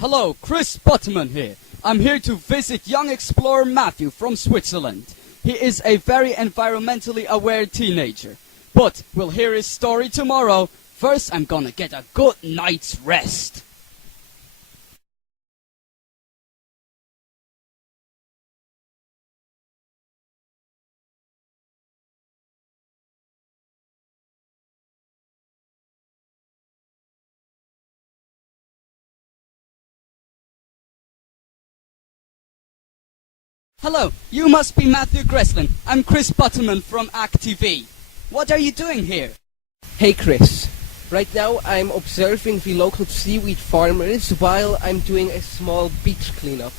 Hello, Chris Butterman here. I'm here to visit young explorer Matthew from Switzerland. He is a very environmentally aware teenager. But we'll hear his story tomorrow. First, I'm gonna get a good night's rest. Hello, you must be Matthew Greslin. I'm Chris Butterman from AcTV. What are you doing here? Hey Chris, right now I'm observing the local seaweed farmers while I'm doing a small beach cleanup.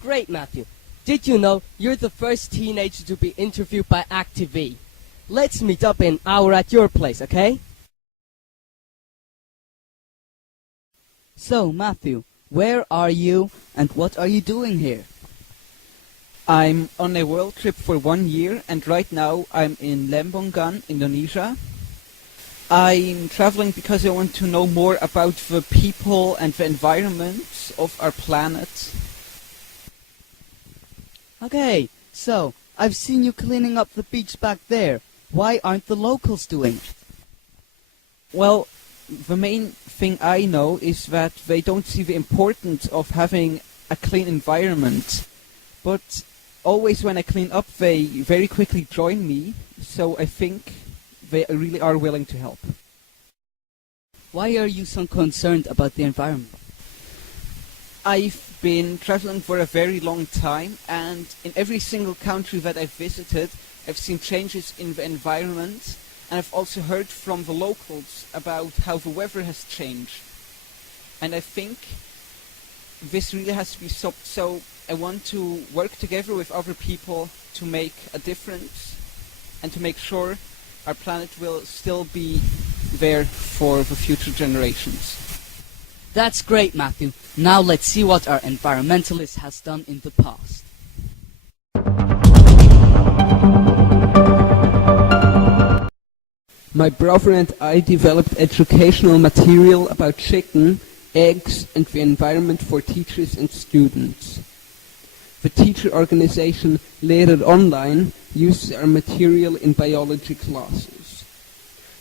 Great, Matthew. Did you know you're the first teenager to be interviewed by AcTV? Let's meet up in an hour at your place, okay? So, Matthew, where are you and what are you doing here? I'm on a world trip for 1 year, and right now I'm in Lembongan, Indonesia. I'm traveling because I want to know more about the people and the environment of our planet. Okay, so I've seen you cleaning up the beach back there. Why aren't the locals doing it? Well, the main thing I know is that they don't see the importance of having a clean environment. But always when I clean up, they very quickly join me, so I think they really are willing to help. Why are you so concerned about the environment? I've been traveling for a very long time, and in every single country that I've visited, I've seen changes in the environment, and I've also heard from the locals about how the weather has changed. And I think this really has to be stopped, so I want to work together with other people to make a difference and to make sure our planet will still be there for the future generations. That's great, Matthew. Now let's see what our environmentalist has done in the past. My brother and I developed educational material about chicken, eggs and the environment for teachers and students. The teacher organization Lehrer Online uses our material in biology classes.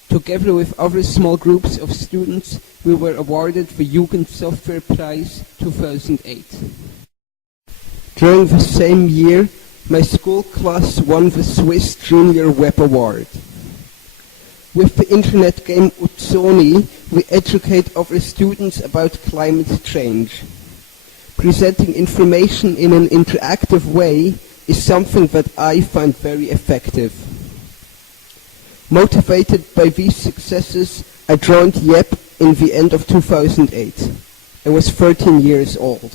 Together with other small groups of students, we were awarded the Jugend Software Prize 2008. During the same year, my school class won the Swiss Junior Web Award. With the internet game Uzzoni, we educate other students about climate change. Presenting information in an interactive way is something that I find very effective. Motivated by these successes, I joined YEP in the end of 2008. I was 13 years old.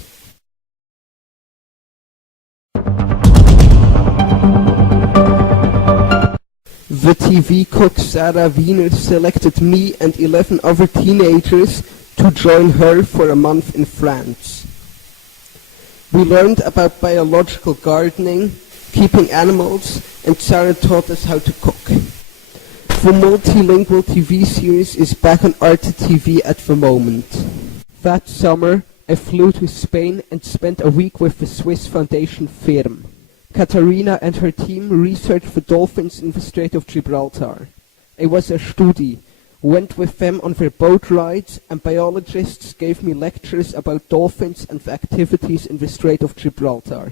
The TV cook Sarah Wiener selected me and 11 other teenagers to join her for a month in France. We learned about biological gardening, keeping animals, and Sarah taught us how to cook. The multilingual TV series is back on Arte TV at the moment. That summer, I flew to Spain and spent a week with the Swiss foundation FIRM. Katharina and her team researched the dolphins in the Strait of Gibraltar. It was a study. Went with them on their boat rides, and biologists gave me lectures about dolphins and the activities in the Strait of Gibraltar.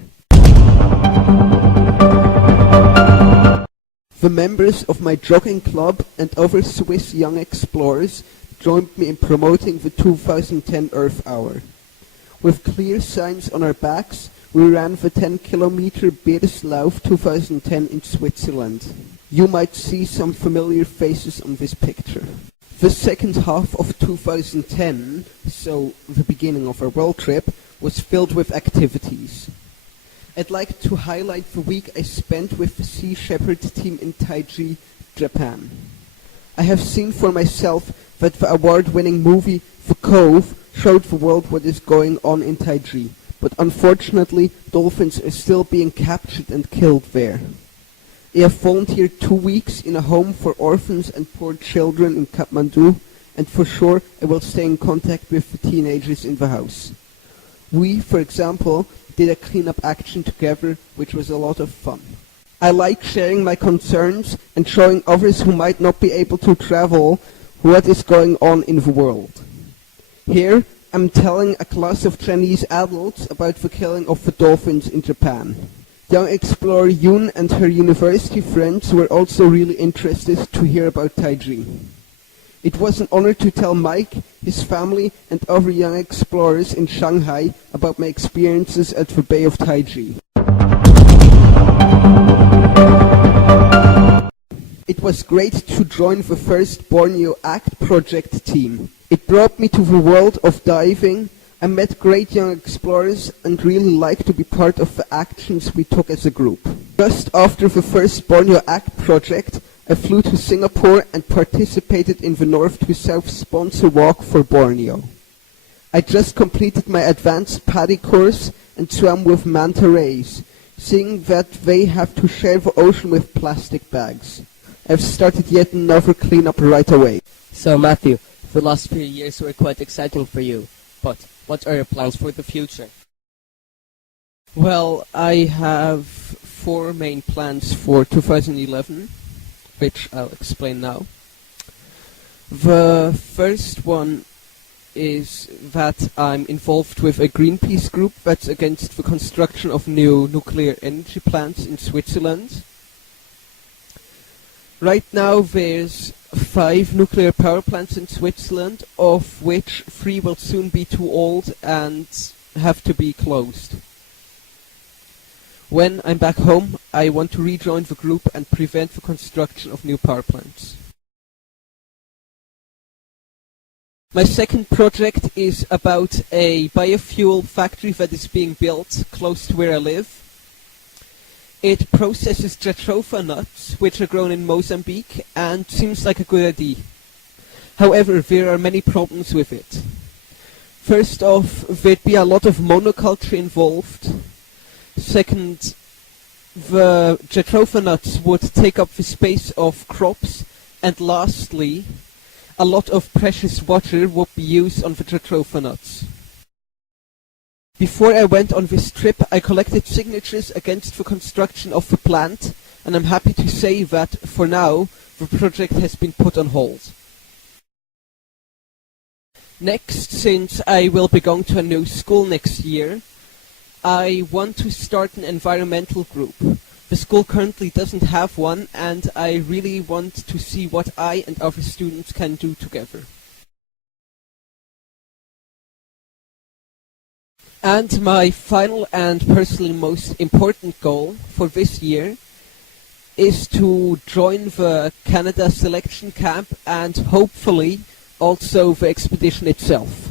The members of my jogging club and other Swiss young explorers joined me in promoting the 2010 Earth Hour. With clear signs on our backs, we ran the 10-kilometer Beerslauf 2010 in Switzerland. You might see some familiar faces on this picture. The second half of 2010, so the beginning of our world trip, was filled with activities. I'd like to highlight the week I spent with the Sea Shepherd team in Taiji, Japan. I have seen for myself that the award-winning movie The Cove showed the world what is going on in Taiji, but unfortunately dolphins are still being captured and killed there. I have volunteered 2 weeks in a home for orphans and poor children in Kathmandu, and for sure I will stay in contact with the teenagers in the house. We, for example, did a cleanup action together, which was a lot of fun. I like sharing my concerns and showing others who might not be able to travel what is going on in the world. Here, I'm telling a class of Chinese adults about the killing of the dolphins in Japan. Young explorer Yoon and her university friends were also really interested to hear about Taiji. It was an honor to tell Mike, his family, and other young explorers in Shanghai about my experiences at the Bay of Taiji. It was great to join the first Borneo ACT project team. It brought me to the world of diving. I met great young explorers and really liked to be part of the actions we took as a group. Just after the first Borneo ACT project, I flew to Singapore and participated in the North to South sponsor walk for Borneo. I just completed my advanced PADI course and swam with manta rays, seeing that they have to share the ocean with plastic bags. I've started yet another cleanup right away. So Matthew, the last few years were quite exciting for you, but what are your plans for the future? Well, I have 4 main plans for 2011, which I'll explain now. The first one is that I'm involved with a Greenpeace group that's against the construction of new nuclear energy plants in Switzerland. Right now there's 5 nuclear power plants in Switzerland, of which 3 will soon be too old and have to be closed. When I'm back home, I want to rejoin the group and prevent the construction of new power plants. My second project is about a biofuel factory that is being built close to where I live. It processes jatropha nuts, which are grown in Mozambique, and seems like a good idea. However, there are many problems with it. First off, there'd be a lot of monoculture involved. Second, the jatropha nuts would take up the space of crops. And lastly, a lot of precious water would be used on the jatropha nuts. Before I went on this trip, I collected signatures against the construction of the plant, and I'm happy to say that, for now, the project has been put on hold. Next, since I will be going to a new school next year, I want to start an environmental group. The school currently doesn't have one, and I really want to see what I and other students can do together. And my final and personally most important goal for this year is to join the Canada selection camp and hopefully also the expedition itself.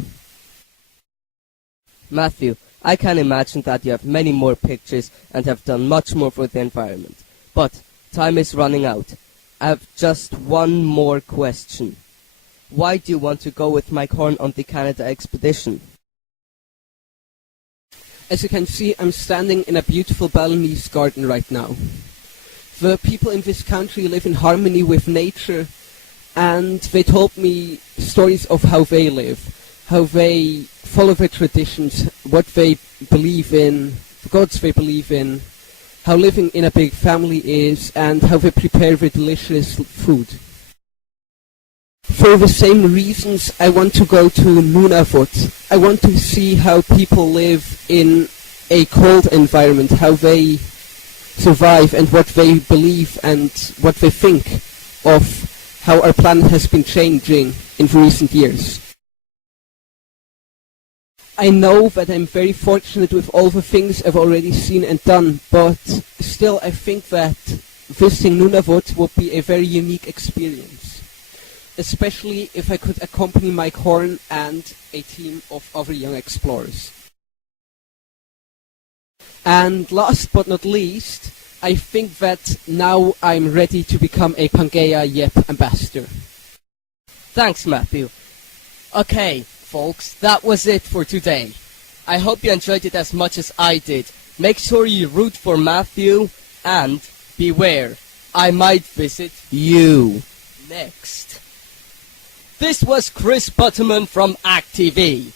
Matthew, I can imagine that you have many more pictures and have done much more for the environment. But time is running out. I have just one more question. Why do you want to go with Mike Horn on the Canada expedition? As you can see, I'm standing in a beautiful Balinese garden right now. The people in this country live in harmony with nature, and they told me stories of how they live, how they follow their traditions, what they believe in, the gods they believe in, how living in a big family is, and how they prepare their delicious food. For the same reasons, I want to go to Nunavut. I want to see how people live in a cold environment, how they survive and what they believe and what they think of how our planet has been changing in recent years. I know that I'm very fortunate with all the things I've already seen and done, but still I think that visiting Nunavut would be a very unique experience, especially if I could accompany Mike Horn and a team of other young explorers. And last but not least, I think that now I'm ready to become a Pangaea Yep ambassador. Thanks, Matthew. Okay, folks, that was it for today. I hope you enjoyed it as much as I did. Make sure you root for Matthew, and beware, I might visit you next. This was Chris Butterman from AcTV.